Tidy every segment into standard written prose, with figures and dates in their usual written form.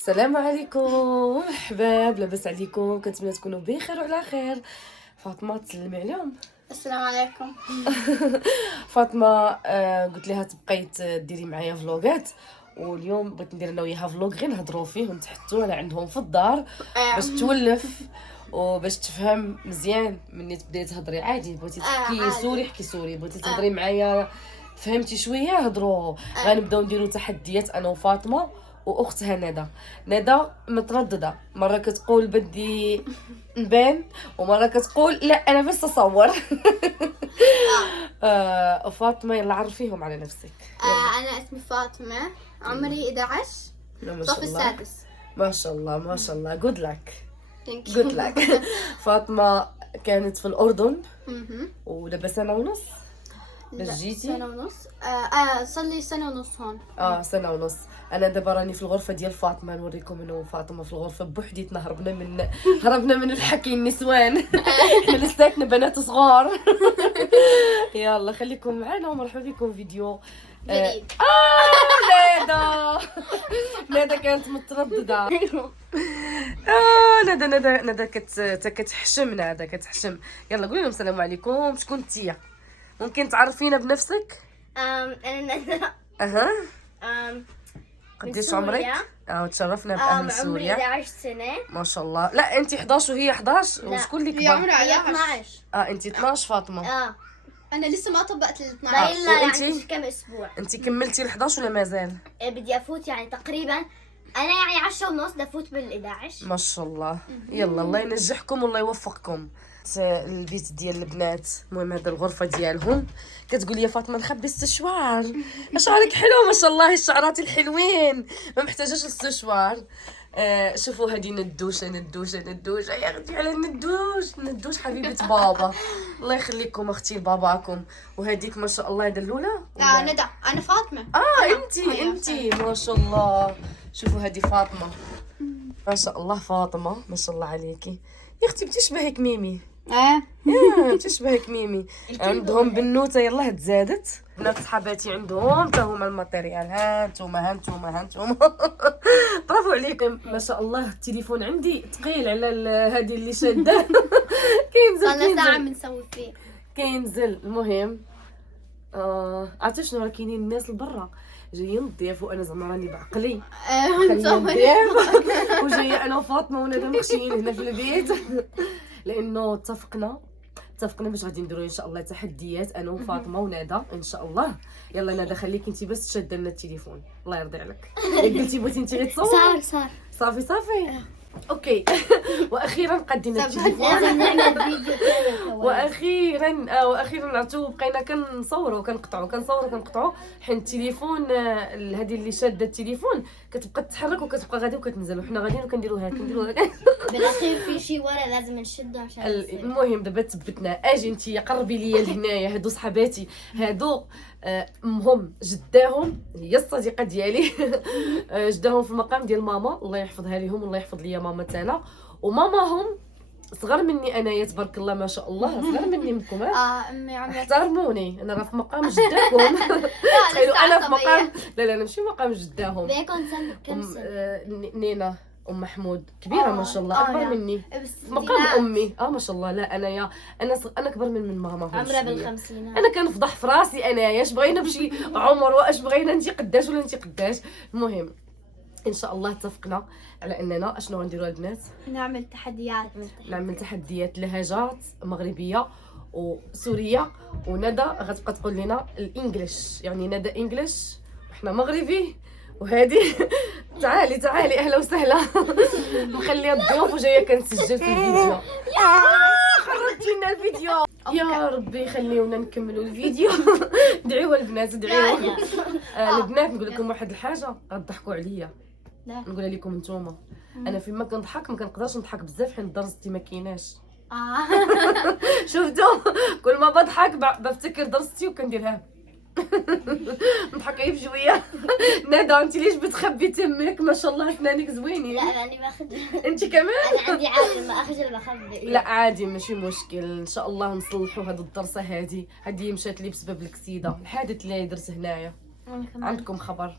السلام عليكم حباب، لاباس عليكم؟ كنتمنى تكونوا بخير وعلى خير. فاطمه تسلمي عليهم. السلام عليكم. فاطمه قلت لها تبقاي ديري معايا فلوغات، واليوم بغيت ندير انا وياها فلوغ غير نهضروا فيه ونتحطوا على عندهم في الدار باش تولف وباش تفهم مزيان. مني تبداي تهضري عادي، بغيتي تحكي عادي. سوري حكي سوري، بغيتي تهضري معايا فهمتي شويه هضروا. غنبداو نديروا تحديات انا وفاطمه واختها ندى متردده، مره كتقول بدي نبان ومره كتقول لا انا بس اصور. فاطمه يلا عرفيهم على نفسك. أنا اسمي فاطمة، عمري 11، ما صف شاء الله السادس. ما شاء الله ما شاء الله. جود لك Thank you. جود لك. فاطمه كانت في الاردن مهم. ودابا سنه ونص لا، باش جيتي. سنة ونص. صار لي سنة ونص هون. سنه ونص. انا دابا راني في الغرفه ديال فاطمه، نوريكم انا وفاطمه في الغرفه بوحديتنا. هربنا من الحكي النسوان. احنا لساتنا بنات صغار. يلا خليكم معنا ومرحبا بكم فيديو جديد. ندى كانت متردده. ندى كتحشم. ندى كتحشم. يلا قولي لهم السلام عليكم. شكون انتيا؟ ممكن تعرفينا بنفسك؟ أنا ندى. اها من قديش سوريا. عمرك؟ تشرفنا باهل عمري سوريا. 11 سنة. ما شاء الله. لا انت 11 وهي 11. لا. وشكون اللي هي كبر؟ عمرها هي 12. انت 12 فاطمه. أنا لسه ما طبقت ال 12. باين لا، وإنتي؟ يعني كم أسبوع. انت كملتي ال 11 ولا مازال؟ بدي أفوت يعني تقريبا. أنا يعني 10 ونص بدي أفوت بال 11. ما شاء الله. يلا الله ينجحكم والله يوفقكم. البيت ديال البنات، المهم هذا الغرفه ديالهم. كتقول لي فاطمه نخبي السشوار. شعرك حلو ما شاء الله، الشعرات الحلوين ما محتاجاش السشوار. شوفوا هذه ندوشه يا اختي على ندوش حبيبه بابا. الله يخليكم اختي لباباكم. وهذيك ما شاء الله دلوله. ندى. أنا فاطمة. انتي ما شاء الله. شوفوا هذه فاطمه ما شاء الله. فاطمه ما شاء الله عليكي يا اختي، بتشبهك ميمي. بتشبهك ميمي. عندهم بنوته يلا تزادت. بنات صحاباتي عندهم تا هما الماتيريال. هانتوما برافو عليكم ما شاء الله. التليفون عندي ثقيل على هذه اللي شاده. صار ساعة بنسوي فيه. كينزل. المهم عرفتي شنو راه كاينين الناس لبرا جايين الضياف وانا زعما راني بعقلي خلينا الضياف وجايه انا وفاطمه وندى مخشيين هنا في البيت. لانه اتفقنا باش غادي نديروا ان شاء الله تحديات انا وفاطمه وندى ان شاء الله. يلا ندى خليك انت بس تشد لنا التليفون الله يرضي عليك. قلتي بغيتي انت غير تصوري. صافي اوكي. واخيرا قدينا التليفون. لازم نعمل فيديو ثاني. واخيرا عرفتوا بقينا كنصوروا كنقطعوا حيت التليفون هذه اللي شاده التليفون كتبقى تتحرك وكتبقى غادي وكتنزل وحنا غاديين وكنديروها بالاخير في شي ورا لازم نشده عشان المهم دابا تثبتنا. اجي انت قربي ليا لهنايا. هادو صحاباتي هادو امهم جداهم هي الصديقه ديالي. جداهم في المقام ديال ماما الله يحفظها لهم والله يحفظ ليا ماما تاعنا. وماماهم صغر مني انايا تبارك الله ما شاء الله. صغر مني منكم. امي عمرها احترموني انا راه في مقام جداكم. تخيلوا انا في مقام لا ماشي مقام جداهم. بيكون سنة كم سنة؟ نينا ام محمود كبيره ما شاء الله اكبر مني في مقام ستينات. امي. ما شاء الله. لا انا اكبر من ماما. عمرها بالخمسينات. انا كنفضح في راسي انايا اش بغينا بشي عمر واش بغينا انت قداش ولا انت قداش. المهم ان شاء الله اتفقنا على اننا اشنو غنديروا البنات. نعمل تحديات لهجات مغربيه وسوريه. وندى غتبقى تقول لنا الانجليش، يعني ندى انجليش وحنا مغربي. وهذه تعالي اهلا وسهلا. مخليه الضيوف وجايه كنسجل في الفيديو. خرجتي لنا الفيديو. يا ربي خليونا نكملوا الفيديو. دعيوا البنات دعيوا. البنات نقول لكم واحد الحاجه غتضحكوا عليا. لا. نقولها لكم نتوما. انا فيما كنضحك ما كنقدرش نضحك بزاف حيت درستي ما كايناش. شفتوا كل ما بضحك بفتكر درستي وكنديرها. نضحك غير بشويه. ندى انت ليش بتخبي تمك؟ ما شاء الله اسنانك زوينين. لا راني باخذ. انت كمان؟ انا عندي عادة ما اخجل بخبي. لا عادي ماشي مشكل. ان شاء الله نصلحوا هذه الدرسه. هذه مشات لي بسبب الكسيده الحادث اللي درت هنايا. عندكم خبر؟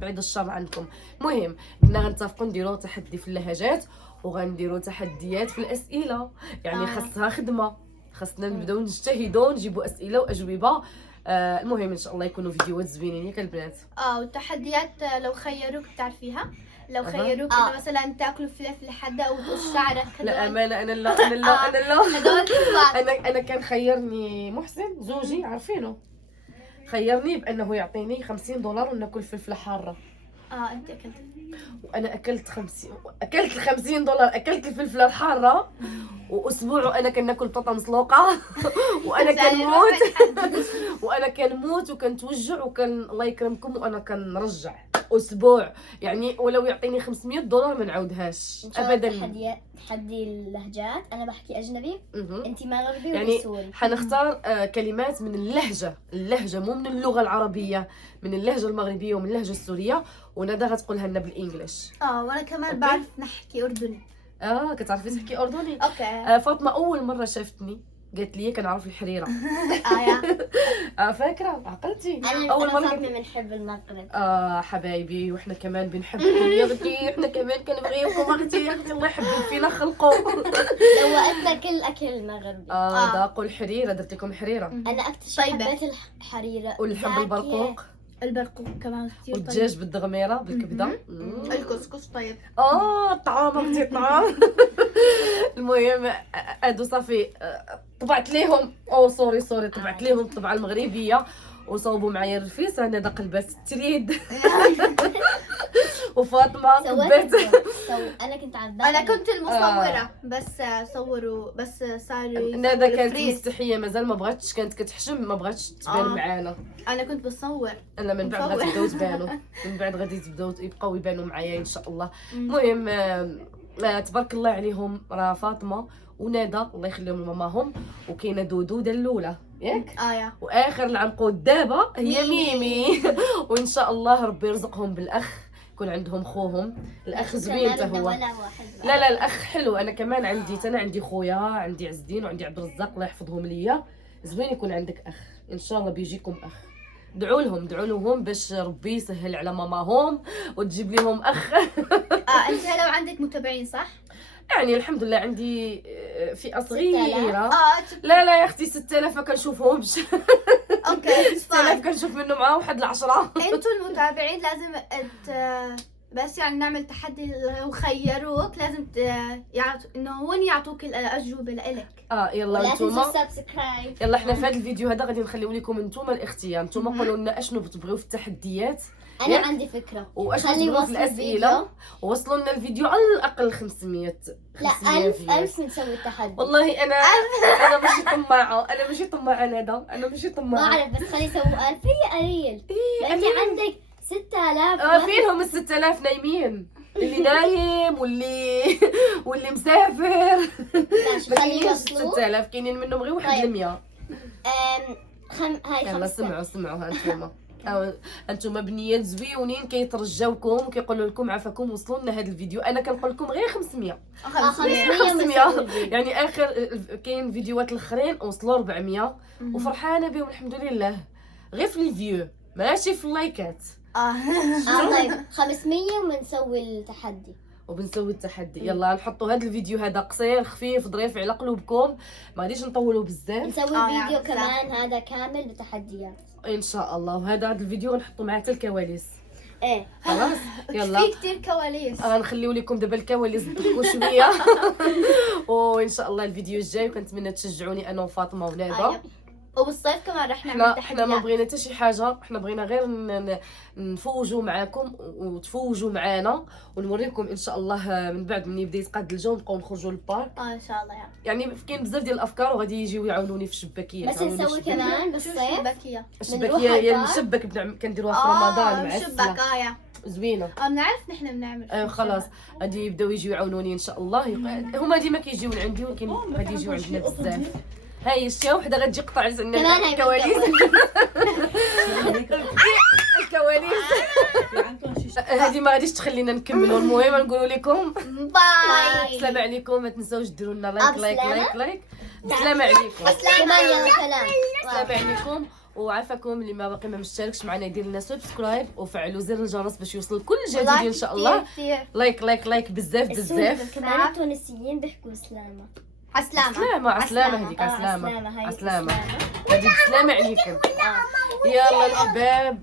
بعيد الشر عنكم. المهم قلنا غنتفقوا نديروا تحدي في اللهجات وغنديروا تحديات في الاسئله، يعني خاصها خدمه، خاصنا نبداو نجتهدوا نجيبوا اسئله واجوبه. المهم ان شاء الله يكونوا فيديوهات زوينين ياك البنات. والتحديات لو خيروك بتعرفيها، لو خيروك انه مثلا تاكلوا فلفل حادة او تقص شعرك. لا امانه انا لا انا لا انا لا هدول انا كان خيرني محسن زوجي عارفينه، خيرني بانه يعطيني $50 وناكل فلفله حاره. انت اكلت وانا اكلت اكلت $50 اكلت الفلفله الحاره، واسبوع وانا كناكل بطاطا مسلوقه وانا كنموت وانا كنموت وكنتوجع وكان الله يكرمكم وانا كنرجع اسبوع. يعني ولو يعطيني $500 ما نعاودهاش ابدا. تحدي اللهجات، انا بحكي اجنبي انت مغربي يعني وسوري. حنختار كلمات من اللهجه مو من اللغه العربيه، من اللهجه المغربيه ومن اللهجه السوريه، وندى غتقولها لنا بالانجلش. وانا كمان بعرف نحكي اردني. كتعرفي تحكي اردني؟ اوكي. فاطمه اول مره شافتني قالت لي كنعرف الحريره. فاكره عقلتي؟ اول مره فاطمه بنحب المغرب. حبايبي وحنا كمان بنحبكم يا اختي، احنا كمان كنبغيوكم اختي يا اختي، الله يحبب فينا خلقو. دوقتنا كل اكل المغربي. ذاقوا الحريره، درت لكم حريره. انا اكثر شيء حبيت الحريره والحب البرقوق. البرقوق كمان كثير طيب. والدجاج بالدغميره بالكبده. الكسكس طيب. الطعام اختي طعام. المهم هادو صافي طبعت ليهم سوري طبعت ليهم الطبعه المغربيه وصوبوا معايا الرفيس. انا دا قلبات التريد وفاطمه قبات. انا كنت انا كنت المصوره بس صوروا بس صاروا. ندى كانت مستحيه مازال ما بغاتش، كانت كتحشم ما بغاتش تبان معانا. انا كنت بصور. انا من بعد غادي يبداو تبانوا، من بعد غادي يبقاو يبانوا معايا ان شاء الله. المهم تبارك الله عليهم، راه فاطمه وندى الله يخليهم لماماهم، وكاينه دودو دلوله ياك واخر العنقود دابا هي ميمي. وان شاء الله ربي يرزقهم بالاخ، يكون عندهم خوهم. الاخ زوين حتى هو. لا الاخ حلو. انا كمان عندي خويا، عندي عز الدين وعندي عبد الرزاق الله يحفظهم ليا. زوين يكون عندك اخ، ان شاء الله بيجيكم اخ. دعوا لهم باش ربي يسهل على ماماهم وتجيب لهم اخ. انت لو عندك متابعين صح؟ يعني الحمد لله عندي فئه صغيره. لا يا اختي 6000 ما كنشوفهمش. اوكي 6000 كنشوف منهم مع واحد 10. انتوا المتابعين لازم بس يعني نعمل تحدي، لو خيروك لازم انه هون يعطوك الاجوبه لإلك. يلا انتوما سبسكرايب. يلا احنا في هذا الفيديو هذا غادي نخليو لكم انتوما الاختيار. انتوما قولوا لنا اشنو بتبغيو في التحديات. انا عندي فكره. واشنو تبغيو في الاسئله. ووصلوا لنا الفيديو على الاقل 500. لا 1000 بنسوي التحدي. والله انا ماشي طماعه ندى، انا ماشي طماعه. ما اعرف بس خلي يسووا 1000 هي قليل. انت عندك 6000. فينهم ال 6000 نايمين، اللي نايم واللي مسافر. ماشي خلي يوصلوا 6000 كاينين منهم غير واحد ل 100. هاي يلا سمعوا ها انتم بنيات زويونين كيترجاوكم وكيقولوا لكم عافاكم وصلوا لنا هذا الفيديو. انا كنقول لكم غير 500. 500 يعني اخر كاين فيديوهات الاخرين وصلوا 400 وفرحانه بهم الحمد لله، غير في الفيو ماشي في اللايكات. طيب 500 وبنسوي التحدي. يلا نحطوا هذا الفيديو هذا قصير خفيف ظريف على قلوبكم، ما غاديش نطولوا بزاف. نسوي فيديو كمان هذا كامل بتحديات ان شاء الله. وهذا الفيديو غنحطوا معاه حتى الكواليس. خلاص يلا في كثير كواليس غنخليو لكم دابا الكواليس تضحكوا شويه. وان شاء الله الفيديو الجاي وكنتمنى تشجعوني انا وفاطمه وندى. وبالصيف كمان رح نعمل تحديات. احنا ما بغينا حتى شي حاجه، احنا بغينا غير نفوجوا معاكم وتفوجوا معانا ونوريكم ان شاء الله. من بعد من يبدا يتقاد الجو نبقاو نخرجوا للبارك ان شاء الله. يعني كاين بزاف ديال الافكار وغادي يجيو يعاونوني في الشباكيه. بس نسوي كمان بالصيف الشباكيه هي الشباك كنديروها في رمضان مع الشباك. زوينه. بنعرف نحن بنعمل. خلاص غادي يبداو يجيو يعاونوني ان شاء الله. هما ديما كيجيو عندي ولكن غادي يجيو عندنا بزاف. هاي الشيء وحده غتجي قطع عندنا الكواليس. الكواليس هذه ما غاديش تخلينا نكملوا. المهم نقولوا لكم باي. السلام عليكم. ما تنساوش ديروا لنا لايك. السلام عليكم. كمان يلا سلام. السلام عليكم وعافاكم اللي ما باقي ما مشتركش معنا يدير لنا سبسكرايب وفعلوا زر الجرس باش يوصل كل جديد ان شاء الله. كتير. لايك بزاف بزاف. كمان التونسيين بيحكوا سلامة. عسلامة. عسلامة هذيك عسلامة هذيك سلامة عليكم. يلا الحباب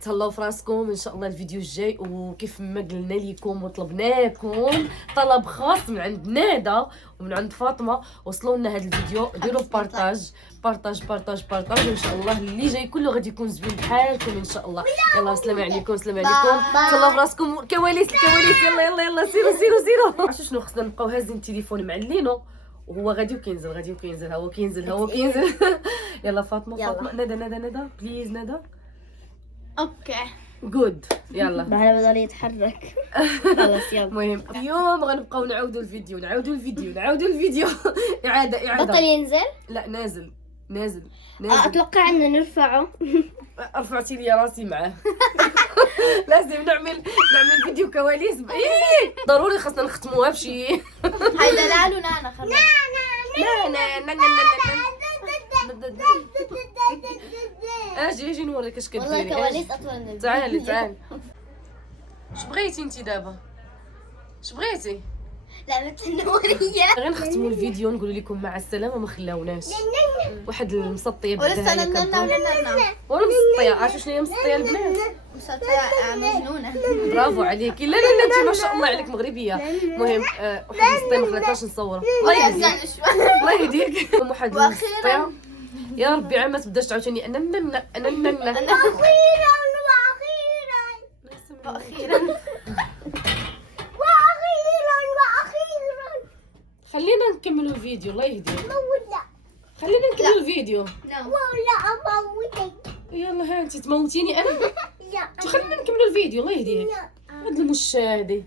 تهلاو في راسكم ان شاء الله الفيديو الجاي. وكيف ما قلنا لكم وطلبناكم طلب خاص من عند نادا ومن عند فاطمه، وصلوا لنا هذا الفيديو ديروا بارطاج ان شاء الله اللي جاي كله غادي يكون زوين بحالكم ان شاء الله. يلا السلام عليكم تهلاو في راسكم. الكواليس يلا سيروا عرفتوا شنو خصنا نبقاو هازين التليفون معلينو وهو غادي وكينزل هو كينزل يلا فاطمه ندى بليز ندى. اوكي جود يلا بعد بدل يتحرك. خلاص يلا. المهم اليوم غنبقاو نعاودوا الفيديو اعاده بطل ينزل. لا نازل اتوقع ان نرفعه. رفعتي لي راسي معاه. لازم نعمل فيديو كواليس. ضروري خاصنا نختموها بشي. هيدا لالو نانا خلص. اجي نوريك اش كديري. والله كواليس اطول من تعالي اش بغيتي انت دابا؟ اش بغيتي؟ لا متنوريه. غير نختموا الفيديو نقول لكم مع السلامه ما خلاوناش. واحد المسطيه ولسه بدها ننا ولا مسطيه. عرفتوا شنو هي مسطيه البنات؟ مسطية مجنونة. برافو عليكي. لا انت ما شاء الله عليك مغربيه. المهم واحد المسطيه ما خلاتناش نصورها. الله يهديك. واحد المسطيه يا ربي عام ما تبداش تعاوتاني انا خلينا نكملوا الفيديو. الله يهديك. خلينا نكملوا الفيديو. يلا ها انت تموتيني انا. خلينا نكملوا الفيديو. الله يهديك. هاد المشاهدي